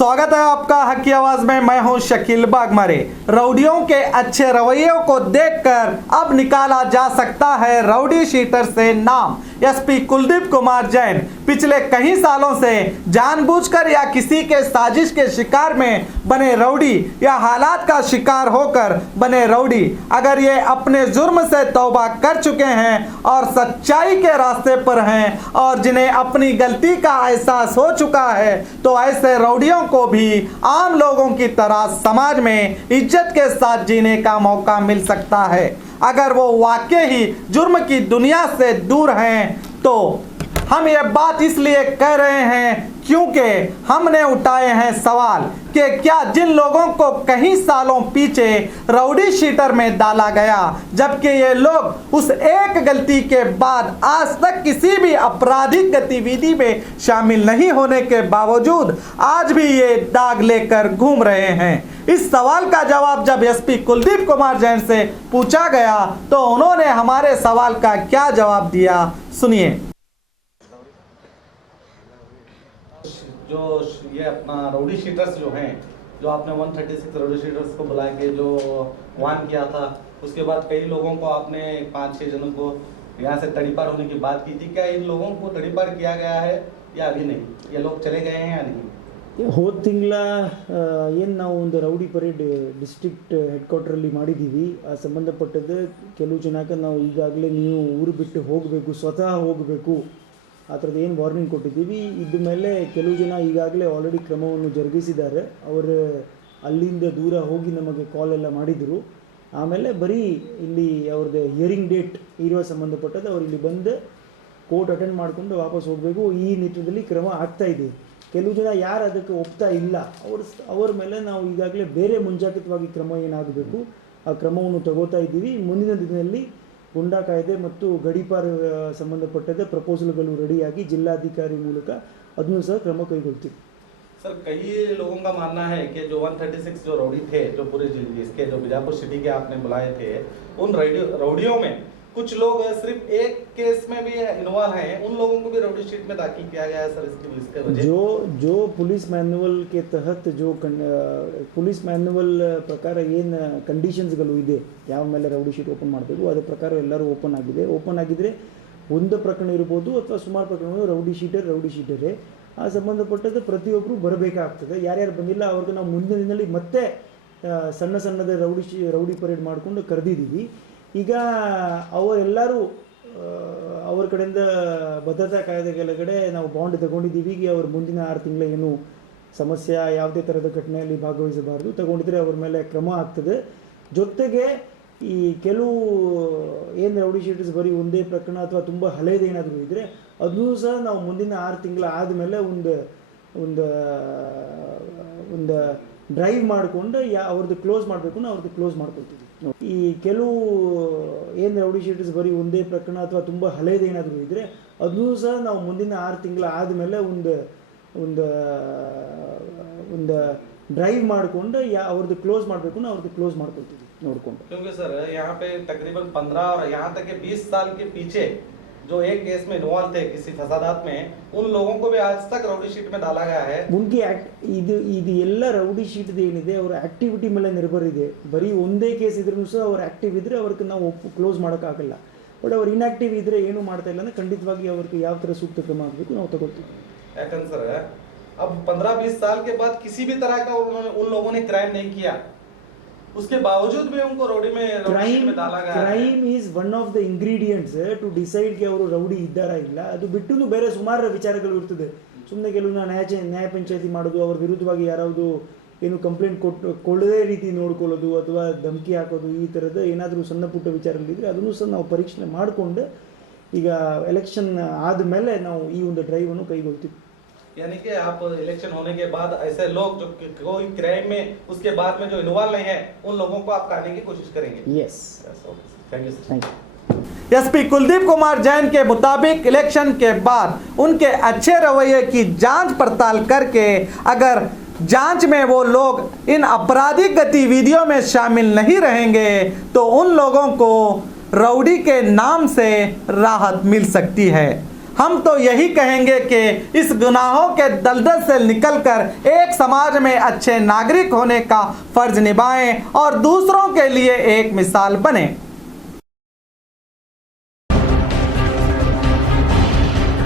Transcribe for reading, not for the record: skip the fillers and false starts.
स्वागत है आपका हक की आवाज में। मैं हूं शकील बागमारे। रउडियों के अच्छे रवैयों को देखकर अब निकाला जा सकता है राउडी शीटर से नाम। एसपी कुलदीप कुमार जैन पिछले कई सालों से जानबूझकर या किसी के साजिश के शिकार में बने राउडी या हालात का शिकार होकर बने राउडी अगर ये अपने जुर्म से तौबा कर चुके हैं और सच्चाई के रास्ते पर हैं और जिन्हें अपनी गलती का एहसास हो चुका है तो ऐसे राउडियों को भी आम लोगों की तरह समाज में इज्जत के साथ जीने का मौका मिल सकता है। अगर वो वाकई ही जुर्म की दुनिया से दूर हैं तो हम ये बात इसलिए कह रहे हैं क्योंकि हमने उठाए हैं सवाल कि क्या जिन लोगों को कई सालों पीछे राउडी शीटर में डाला गया जबकि ये लोग उस एक गलती के बाद आज तक किसी भी आपराधिक गतिविधि में शामिल नहीं होने के बावजूद आज भी ये दाग लेकर घूम रहे हैं। इस सवाल का जवाब जब एसपी कुलदीप कुमार जैन से पूछा गया तो उन्होंने हमारे सवाल का क्या जवाब दिया, सुनिए। जो ये अपना राउडी शीटर्स जो हैं, जो आपने 136 राउडी शीटर्स को बुला के जो वार्न किया था, उसके बाद कई लोगों को आपने 5-6 जनों को यहाँ से तड़ीपार होने की बात की थी। क्या इन लोगों को तड़ीपार किया गया है या अभी नहीं? ये लोग चले गए हैं या नहीं? ಹೋದ ತಿಂಗಳ ಏನು ನಾವು ಒಂದು ರೌಡಿ ಪರೇಡ್ ಡಿಸ್ಟ್ರಿಕ್ಟ್ ಹೆಡ್ ಕ್ವಾರ್ಟರಲ್ಲಿ ಮಾಡಿದ್ದೀವಿ. ಆ ಸಂಬಂಧಪಟ್ಟದ್ದು ಕೆಲವು ಜನಕ್ಕೆ ನಾವು ಈಗಾಗಲೇ ನೀವು ಊರು ಬಿಟ್ಟು ಹೋಗಬೇಕು, ಸ್ವತಃ ಹೋಗಬೇಕು ಆ ಥರದ್ದು ಏನು ವಾರ್ನಿಂಗ್ ಕೊಟ್ಟಿದ್ದೀವಿ. ಇದ್ದ ಮೇಲೆ ಕೆಲವು ಜನ ಈಗಾಗಲೇ ಆಲ್ರೆಡಿ ಕ್ರಮವನ್ನು ಜರುಗಿಸಿದ್ದಾರೆ. ಅವರು ಅಲ್ಲಿಂದ ದೂರ ಹೋಗಿ ನಮಗೆ ಕಾಲ್ ಎಲ್ಲ ಮಾಡಿದರು. ಆಮೇಲೆ ಬರೀ ಇಲ್ಲಿ ಅವ್ರದ್ದು ಹಿಯರಿಂಗ್ ಡೇಟ್ ಇರುವ ಸಂಬಂಧಪಟ್ಟದ್ದು ಅವ್ರು ಇಲ್ಲಿ ಬಂದು ಕೋರ್ಟ್ ಅಟೆಂಡ್ ಮಾಡಿಕೊಂಡು ವಾಪಸ್ ಹೋಗಬೇಕು. ಈ ನಿಟ್ಟಿನಲ್ಲಿ ಕ್ರಮ ಆಗ್ತಾಯಿದೆ. ಕೆಲವು ಜನ ಯಾರು ಅದಕ್ಕೆ ಒಪ್ತಾ ಇಲ್ಲ ಅವ್ರ ಮೇಲೆ ನಾವು ಈಗಾಗಲೇ ಬೇರೆ ಮುಂಜಾಗ್ರತವಾಗಿ ಕ್ರಮ ಏನಾಗಬೇಕು ಆ ಕ್ರಮವನ್ನು ತಗೋತಾ ಇದ್ದೀವಿ. ಮುಂದಿನ ದಿನದಲ್ಲಿ ಗುಂಡಾ ಕಾಯ್ದೆ ಮತ್ತು ಗಡೀಪಾರ್ ಸಂಬಂಧಪಟ್ಟದ ಪ್ರಪೋಸಲ್ಗಳು ರೆಡಿಯಾಗಿ ಜಿಲ್ಲಾಧಿಕಾರಿ ಮೂಲಕ ಅದನ್ನು ಸಹ ಕ್ರಮ ಕೈಗೊಳ್ತೀವಿ. सर, कई लोगों का मानना है कि जो 136 जो रउडी थे, जो पूरे इसके जो बीजापुर सिटी के आपने बुलाए थे, उन रउडियों में कुछ लोग सिर्फ एक केस में भी इन्वॉल्व हैं, उन लोगों को भी रउडी शीट में दाखिल किया गया है सर। इसके वजह जो पुलिस मैनुअल के तहत जो पुलिस मैनुअल प्रकार ಏನು ಕಂಡೀಷನ್ಸ್ಗಳು ಇದೆ, ಯಾವ ಮೇಲೆ ರೌಡಿ ಶೀಟ್ ಓಪನ್ ಮಾಡಬೇಕು ಅದರ ಪ್ರಕಾರ ಎಲ್ಲರೂ ಓಪನ್ ಆಗಿದ್ರೆ ಒಂದು ಪ್ರಕರಣ ಇರ್ಬೋದು ಅಥವಾ ಸುಮಾರು ಪ್ರಕರಣಗಳು ರೌಡಿ ಶೀಟರೇ ಆ ಸಂಬಂಧಪಟ್ಟದ್ದು ಪ್ರತಿಯೊಬ್ಬರು ಬರಬೇಕಾಗ್ತದೆ. ಯಾರ್ಯಾರು ಬಂದಿಲ್ಲ ಅವ್ರಿಗೆ ನಾವು ಮುಂದಿನ ದಿನದಲ್ಲಿ ಮತ್ತೆ ಸಣ್ಣದ ರೌಡಿ ಪರೇಡ್ ಮಾಡಿಕೊಂಡು ಕರೆದಿದ್ದೀವಿ. ಈಗ ಅವರೆಲ್ಲರೂ ಅವ್ರ ಕಡೆಯಿಂದ ಭದ್ರತಾ ಕಾಯ್ದೆ ಕೆಳಗಡೆ ನಾವು ಬಾಂಡ್ ತಗೊಂಡಿದ್ದೀವಿ. ಈಗ ಅವ್ರ ಮುಂದಿನ 6 ತಿಂಗಳ ಏನು ಸಮಸ್ಯೆ ಯಾವುದೇ ಥರದ ಘಟನೆಯಲ್ಲಿ ಭಾಗವಹಿಸಬಾರ್ದು, ತಗೊಂಡಿದ್ರೆ ಅವ್ರ ಮೇಲೆ ಕ್ರಮ ಆಗ್ತದೆ. ಜೊತೆಗೆ ಈ ಕೆಲವು ಏನು ರೌಡಿ ಶೀಟರ್ಸ್ ಬರೀ ಒಂದೇ ಪ್ರಕರಣ ಅಥವಾ ತುಂಬ ಹಳೇದೇನಾದರೂ ಇದ್ದರೆ ಅದೂ ಸಹ ನಾವು ಮುಂದಿನ 6 ತಿಂಗಳ ಆದಮೇಲೆ ಒಂದು ಡ್ರೈವ್ ಮಾಡಿಕೊಂಡು ಅವ್ರದ್ದು ಕ್ಲೋಸ್ ಮಾಡಬೇಕು, ಅವ್ರದ್ದು ಕ್ಲೋಸ್ ಮಾಡ್ಕೊಳ್ತೀವಿ. ಈ ಕೆಲವು ಏನು ರೌಡಿ ಶೀಟರ್ಸ್ ಬರೀ ಒಂದೇ ಪ್ರಕರಣ ಅಥವಾ ತುಂಬ ಹಳೇದೇನಾದರೂ ಇದ್ದರೆ ಅದೂ ಸಹ ನಾವು ಮುಂದಿನ 6 ತಿಂಗಳ ಆದಮೇಲೆ ಒಂದು ಡ್ರೈವ್ ಮಾಡಿಕೊಂಡು ಅವ್ರದ್ದು ಕ್ಲೋಸ್ ಮಾಡಬೇಕು, ಅವ್ರದ್ದು ಕ್ಲೋಸ್ ಮಾಡ್ಕೊಳ್ತೀವಿ ನೋಡಿಕೊಂಡು. क्योंकि सर यहाँ पे तकरीबन 15 और यहाँ तक के 20 साल के पीछे जो एक केस में इन्वॉल्व थे किसी फसादात में, उन लोगों को भी आज तक राउडी शीट में डाला गया है. उनकी ಇದು ಎಲ್ಲ ರೌಡಿ ಶೀಟ್ ಏನಿದೆ ಅವರ ಆಕ್ಟಿವಿಟಿ ಮೇಲೆ ನಿರ್ಭರ ಇದೆ. ಬರೀ ಒಂದೇ ಕೇಸ್ ಇದ್ರೂ ಸಹ ಅವ್ರು ಆಕ್ಟಿವ್ ಇದ್ರೆ ಅವ್ರಿಗೆ ನಾವು ಕ್ಲೋಸ್ ಮಾಡೋಕ್ಕಾಗಲ್ಲ. ಬಟ್ ಅವ್ರು ಇನ್ಆಕ್ಟಿವ್ ಇದ್ರೆ ಏನು ಮಾಡ್ತಾ ಇಲ್ಲ ಅಂದ್ರೆ ಖಂಡಿತವಾಗಿ ಅವ್ರಿಗೆ ಯಾವ ಥರ ಸೂಕ್ತ ಕ್ರಮ ಆಗಬೇಕು ನಾವು ತಗೊಳ್ತೀವಿ. याकन सर अब 15-20 साल के बाद किसी भी तरह का उन लोगों ने क्राइम नहीं किया, उसके बावजूद भी उनको रौडी में डाला गया. Crime is one of the ingredients to decide ಗೆ ಅವರು ರೌಡಿ ಇದ್ದಾರಾ ಇಲ್ಲ. ಅದು ಬಿಟ್ಟು ಬೇರೆ ಸುಮಾರು ವಿಚಾರಗಳು ಇರ್ತದೆ. ಸುಮ್ಮನೆ ಕೆಲವು ನ್ಯಾಯ ಪಂಚಾಯತಿ ಮಾಡೋದು, ಅವ್ರ ವಿರುದ್ಧವಾಗಿ ಯಾರಾವುದು ಏನು ಕಂಪ್ಲೇಂಟ್ ಕೊಳ್ಳದೇ ರೀತಿ ನೋಡ್ಕೊಳ್ಳೋದು ಅಥವಾ ಧಮಕಿ ಹಾಕೋದು, ಈ ಥರದ ಏನಾದರೂ ಸಣ್ಣ ಪುಟ್ಟ ವಿಚಾರಗಳಿದ್ರೆ ಅದನ್ನು ಸಹ ನಾವು ಪರೀಕ್ಷೆ ಮಾಡಿಕೊಂಡು ಈಗ ಎಲೆಕ್ಷನ್ ಆದಮೇಲೆ ನಾವು ಈ ಒಂದು ಡ್ರೈವನ್ನು ಕೈಗೊಳ್ತೀವಿ. यानी कि आप इलेक्शन होने के बाद ऐसे लोग जो कोई क्राइम में उसके बाद में जो इन्वॉल्व नहीं है उन लोगों को आप काटने की कोशिश करेंगे? Yes, thank you. SP Kuldeep Kumar Jain के मुताबिक इलेक्शन के बाद उनके अच्छे रवैये की जांच पड़ताल करके अगर जांच में वो लोग इन आपराधिक गतिविधियों में शामिल नहीं रहेंगे तो उन लोगों को राउडी के नाम से राहत मिल सकती है। हम तो यही कहेंगे कि इस गुनाहों के दलदल से निकलकर एक समाज में अच्छे नागरिक होने का फर्ज निभाएं और दूसरों के लिए एक मिसाल बने।